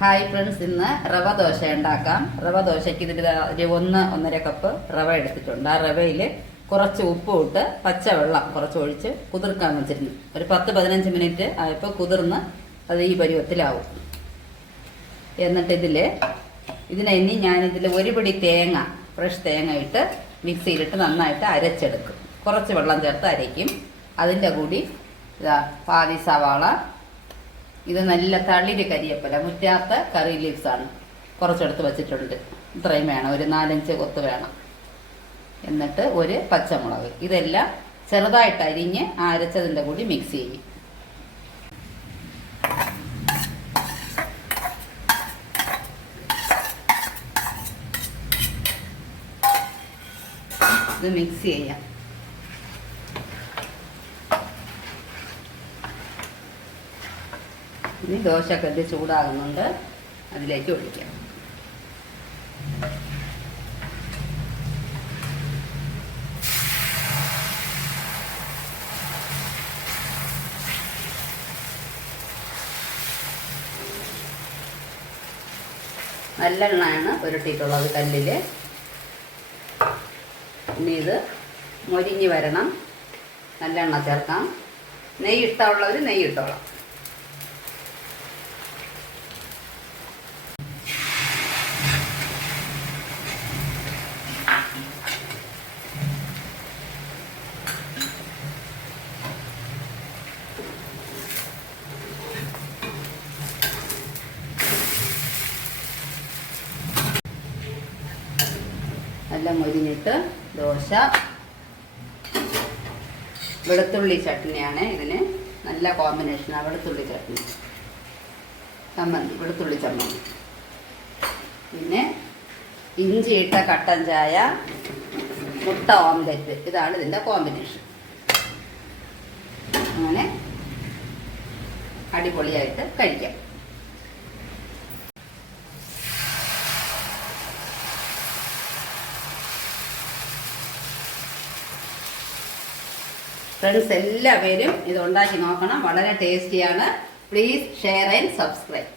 Hi friends, ഇന്ന് റവ ദോശ ഉണ്ടാക്കാം. റവ ദോശയ്ക്ക് ഇതിൽ ഒരു 1-1.5 കപ്പ് റവ എടുത്തിട്ടുണ്ട്. ആ റവയിൽ കുറച്ച് ഉപ്പ് ഇട്ട് പച്ചവെള്ളം കുറച്ച് ഒഴിച്ച് കുതിർക്കാൻ വെച്ചിരുന്നു. ഒരു 10-15 മിനിറ്റ് ആയപ്പോൾ കുതിർന്ന് അത് ഈ പരുവത്തിലാവും. എന്നിട്ട് ഇതിനെ ഇനി ഞാനിതിൽ ഒരു പിടി തേങ്ങ, ഫ്രഷ് തേങ്ങ ഇട്ട് മിക്സിയിലിട്ട് നന്നായിട്ട് അരച്ചെടുക്കും. കുറച്ച് വെള്ളം ചേർത്ത് അരയ്ക്കും. അതിൻ്റെ കൂടി പാതി സവാള, ഇത് നല്ല തളിര് കരിയപ്പല, മുറ്റാത്ത കറി ലീവ്സാണ്, കുറച്ചെടുത്ത് വെച്ചിട്ടുണ്ട്. ഇത്രയും വേണം, ഒരു 4-5 കൊത്ത് വേണം. എന്നിട്ട് ഒരു പച്ചമുളക്, ഇതെല്ലാം ചെറുതായിട്ട് അരിഞ്ഞ് അരച്ചതിൻ്റെ കൂടി മിക്സ് ചെയ്യും. ഇത് മിക്സ് ചെയ്യാം. ഇനി ദോശക്കല്ല് ചൂടാകുന്നുണ്ട്, അതിലേക്ക് ഒഴിക്കാം. നല്ലെണ്ണയാണ് ഉരുട്ടിയിട്ടുള്ളത് കല്ലിൽ. ഇനി ഇത് മൊരിഞ്ഞ് വരണം, നല്ലെണ്ണ ചേർക്കാം. നെയ്യ് ഇഷ്ടമുള്ളവർ നെയ്യ് ഇട്ടോളാം. നല്ല മൊരിഞ്ഞിട്ട് ദോശ. വെളുത്തുള്ളി ചട്നിയാണ് ഇതിന് നല്ല കോമ്പിനേഷനാണ്. വെളുത്തുള്ളി ചട്നി, ചമ്മന്തി, വെളുത്തുള്ളി ചമ്മന്തി. പിന്നെ ഇഞ്ചിയിട്ട കട്ടൻ ചായ, മുട്ട ഓംലെറ്റ്, ഇതാണ് ഇതിൻ്റെ കോമ്പിനേഷൻ. അങ്ങനെ അടിപൊളിയായിട്ട് കഴിക്കാം. ഫ്രണ്ട്സ്, എല്ലാവരും ഇത് ഉണ്ടാക്കി നോക്കണം. വളരെ ടേസ്റ്റിയാണ്. Please share and subscribe.